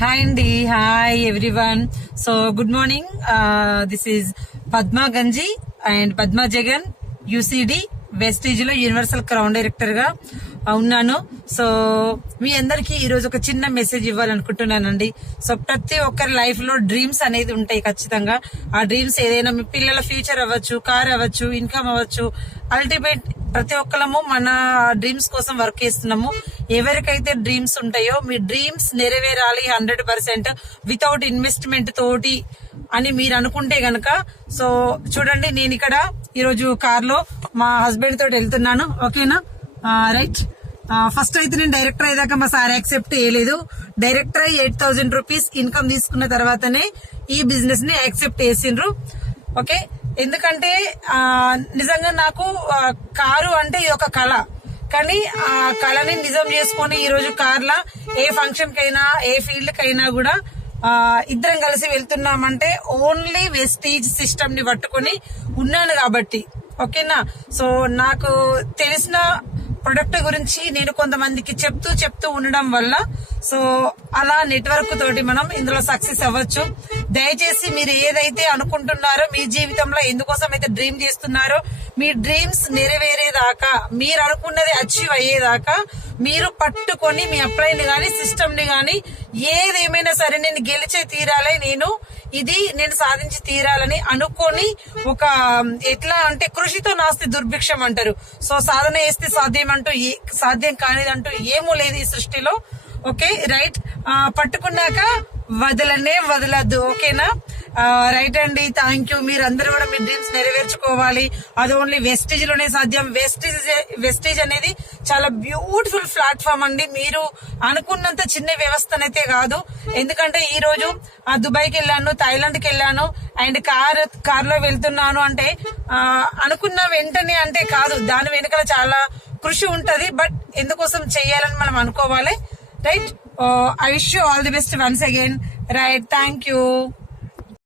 Hi అండి, hi everyone. So good morning. This is Padma Ganji and Padma Jagan, UCD Vestige లో universal crown director గా ఉన్నాను. So మీ అందరికి ఈ రోజు ఒక చిన్న మెసేజ్ ఇవ్వాలనుకుంటున్నానండి. సో ప్రతి ఒక్కరి లైఫ్ లో డ్రీమ్స్ అనేది ఉంటాయి ఖచ్చితంగా. ఆ డ్రీమ్స్ ఏదైనా మీ పిల్లల ఫ్యూచర్ అవ్వచ్చు, కార్ అవ్వచ్చు, ఇన్కమ్ అవ్వచ్చు, అల్టిమేట్ ప్రతి ఒక్కరము మన డ్రీమ్స్ కోసం వర్క్ చేస్తున్నాము. ఎవరికైతే డ్రీమ్స్ ఉంటాయో మీ డ్రీమ్స్ నెరవేరాలి 100% వితౌట్ ఇన్వెస్ట్మెంట్ తోటి అని మీరు అనుకుంటే గనక, సో చూడండి, నేను ఇక్కడ ఈరోజు కార్ లో మా హస్బెండ్ తోటి వెళ్తున్నాను. ఓకేనా, రైట్. ఫస్ట్ అయితే నేను డైరెక్టర్ అయ్యాక మా సార్ యాక్సెప్ట్ చేయలేదు. డైరెక్టర్ 8,000 రూపీస్ ఇన్కమ్ తీసుకున్న తర్వాతనే ఈ బిజినెస్ ని యాక్సెప్ట్ చేసిండ్రు. ఓకే, ఎందుకంటే నిజంగా నాకు కారు అంటే ఇది ఒక కళ. కానీ ఆ కళని నిజం చేసుకుని ఈ రోజు కార్లా ఏ ఫంక్షన్ కైనా ఏ ఫీల్డ్ కైనా కూడా ఇద్దరం కలిసి వెళ్తున్నామంటే ఓన్లీ వెస్టీజ్ సిస్టమ్ ని పట్టుకుని ఉన్నాను కాబట్టి. ఓకేనా, సో నాకు తెలిసిన ప్రొడక్ట్ గురించి నేను కొంతమందికి చెప్తూ ఉండడం వల్ల సో అలా నెట్వర్క్ తోటి మనం ఇందులో సక్సెస్ అవ్వచ్చు. దయచేసి మీరు ఏదైతే అనుకుంటున్నారో, మీ జీవితంలో ఎందుకోసం అయితే డ్రీమ్ చేస్తున్నారో, మీ డ్రీమ్స్ నెరవేరేదాకా, మీరు అనుకున్నది అచీవ్ అయ్యేదాకా మీరు పట్టుకొని మీ అప్లైని గాని సిస్టమ్ ని గాని ఏదేమైనా సరే నేను గెలిచే తీరాలి, నేను సాధించి తీరాలని అనుకొని ఒక ఎట్లా అంటే కృషితో నాస్తి దుర్భిక్షం అంటారు. సో సాధన చేస్తే సాధ్యం కానిదంటూ ఏమూ లేదు ఈ సృష్టిలో. Okay, right. పట్టుకున్నాక వదలద్దు. ఓకేనా, రైట్ అండి. Thank you. మీరందరూ కూడా మీ డ్రీమ్స్ నెరవేర్చుకోవాలి. అది ఓన్లీ వెస్టీజ్ లోనే సాధ్యం. వెస్టీజ్ అనేది చాలా బ్యూటిఫుల్ ప్లాట్ఫామ్ అండి. మీరు అనుకున్నంత చిన్న వ్యవస్థనైతే కాదు. ఎందుకంటే ఈ రోజు దుబాయ్కి వెళ్ళాను, థాయిలాండ్ కి వెళ్ళాను అండ్ కార్ లో వెళ్తున్నాను అంటే అనుకున్న వెంటనే అంటే కాదు, దాని వెనుకల చాలా కృషి ఉంటది. బట్ ఎందుకోసం చెయ్యాలని మనం అనుకోవాలి. Right. I wish you all the best once again. Right. Thank you.